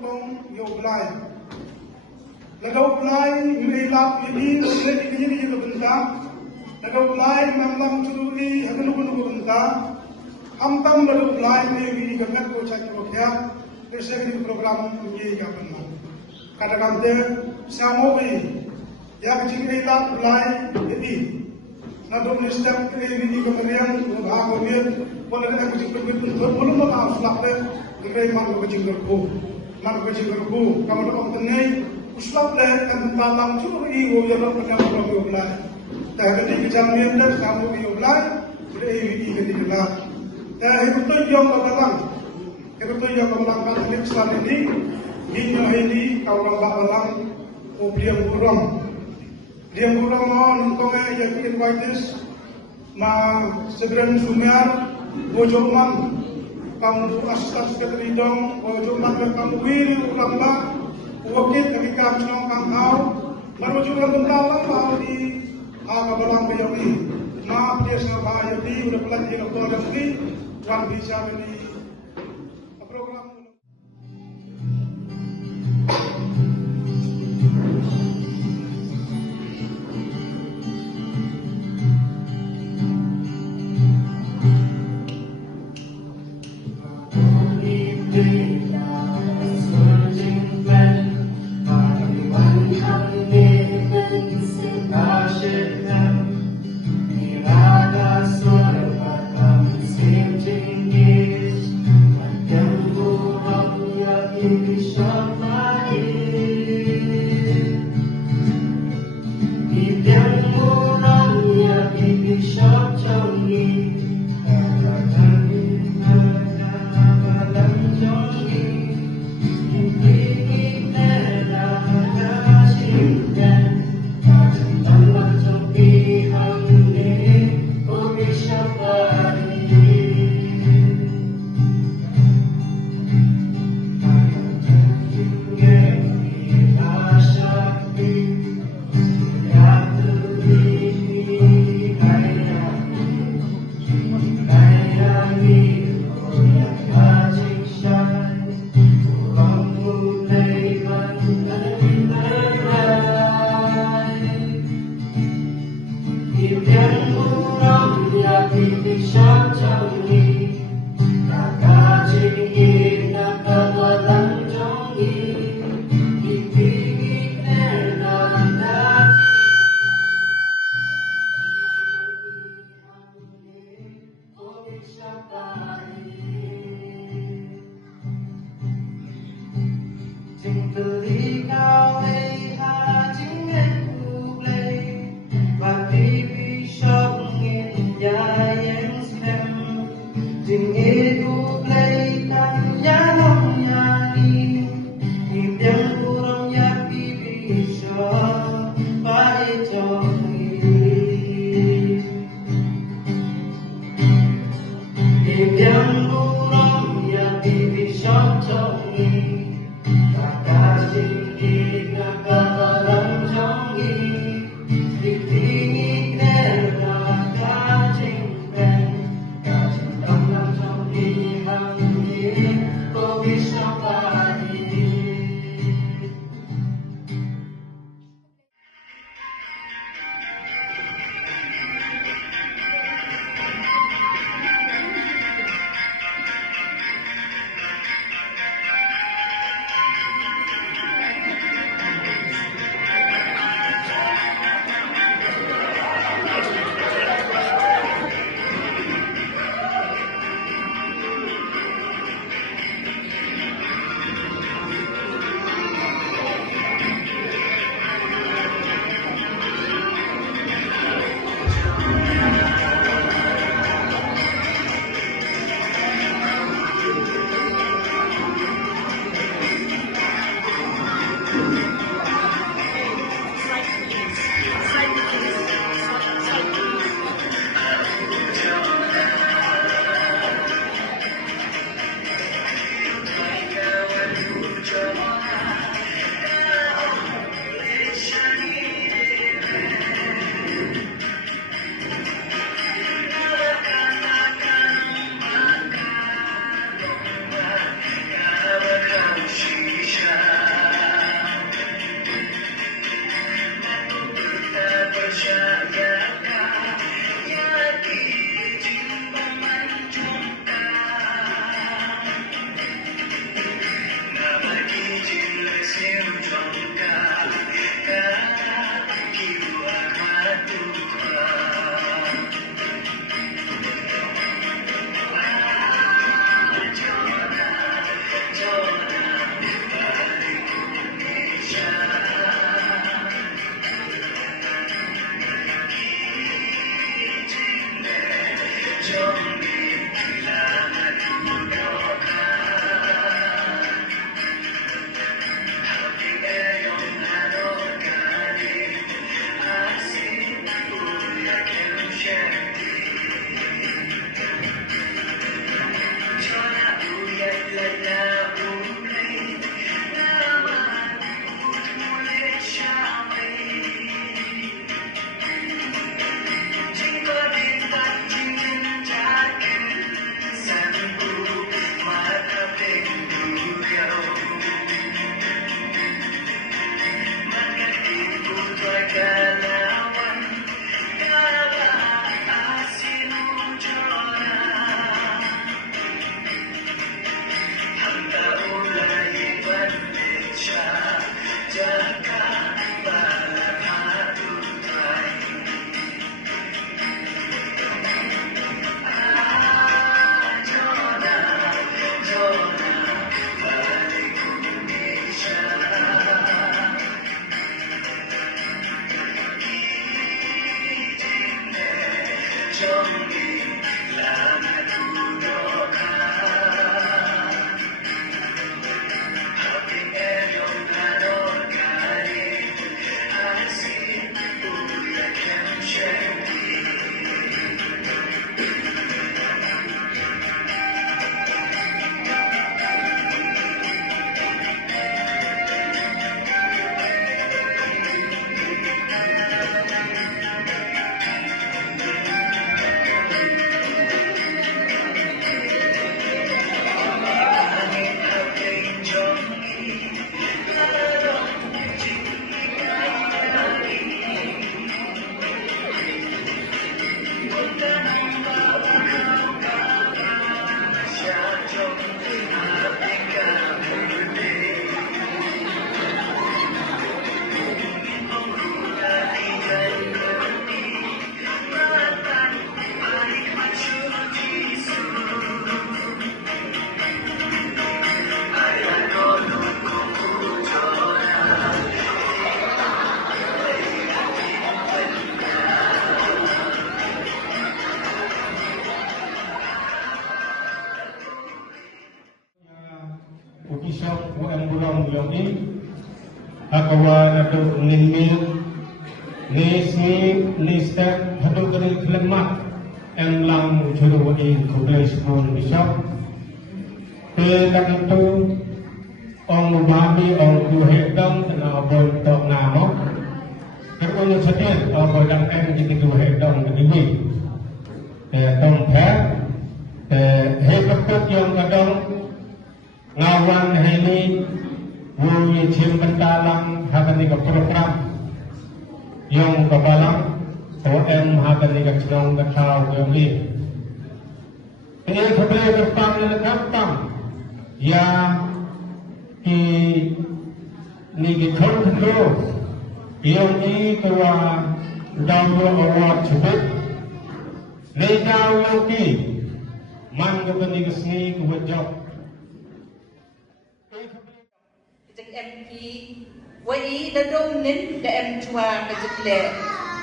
tong yoglai lagaw play ilap ini oleh ini juga bentar lagaw play memang cururi haganu bentar amtam lagaw play ini gagat ko cak lokya resegi program ini gaban kadang-kadang samowi ya kecil ilap play ini nadong step ini kemudian bahagomir boleh ada kecil belum maaf lapar Negeri mana kecil gerbu, kamu orang tenai, uslap leh kan talang curi woyang pernah orang yoglai, dah ketika jamnya dah kamu yoglai, beri ini ketika, dah itu tu yang berdalam, kan ini pesan ini kau orang bahalang, dia burung nungkong yang invites, segera sumber, bojoman. Kamu asas keteridong, cuma kamu wiri ulamba, wakil kami kacang kangkau, baru juga bentar lah di balang bayami, maaf dia sama ayati udah pelajari kalau lagi, wan bisa ini program. Yang Official UM yang ini akawa atau nini ni step hadu kering kelemat yang lang juru ini kublai sepuluh bishop pekan itu orang babi orang kuhedam kena bontok nama kerana sedih orang yang jadi kuhedam kedua tempat hebat yang kadang ngawan ini wujud cimpentalang hakan tiga program yang kebalang OM hakan tiga cerong ketau yang ini kemudian berpang lekapam ya ki ni githon thlo yang ini tua dawo award sebut ni dawo ki man kemudian tiga seni kewajab MP wai da dom nin da em chua ka jikle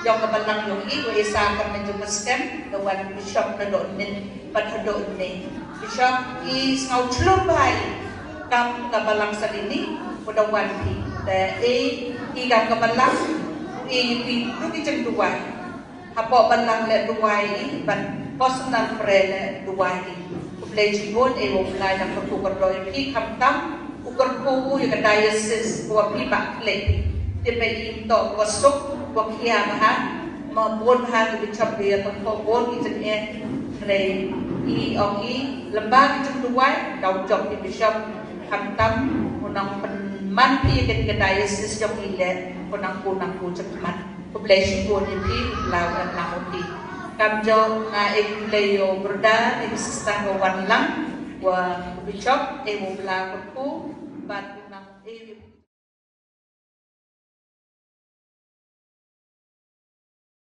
yong ka balang yong I wai sa ka men jum skem da wan bishop da do nin pat do nin bishop I ngau chlum bai kam ka balang salini da wan pi da I kam ka balang I pi ru ki jeng duai ha po balang le duai ban personal friend le duai ku play jibon e wo play na ko ko ro pi kam tam ukurku yung diocese wa pipa klik tipe to wasuk wa kia maha mabon ha di chapia to bon ijen e re I ong I lembag jum duai dau job di bishop hamtam unang man pi ke diocese jom ile unang ku cepat population bon pi law na moti kamjo na ek leyo berda di sistang wan lang wa bishop e mo la ku bat nang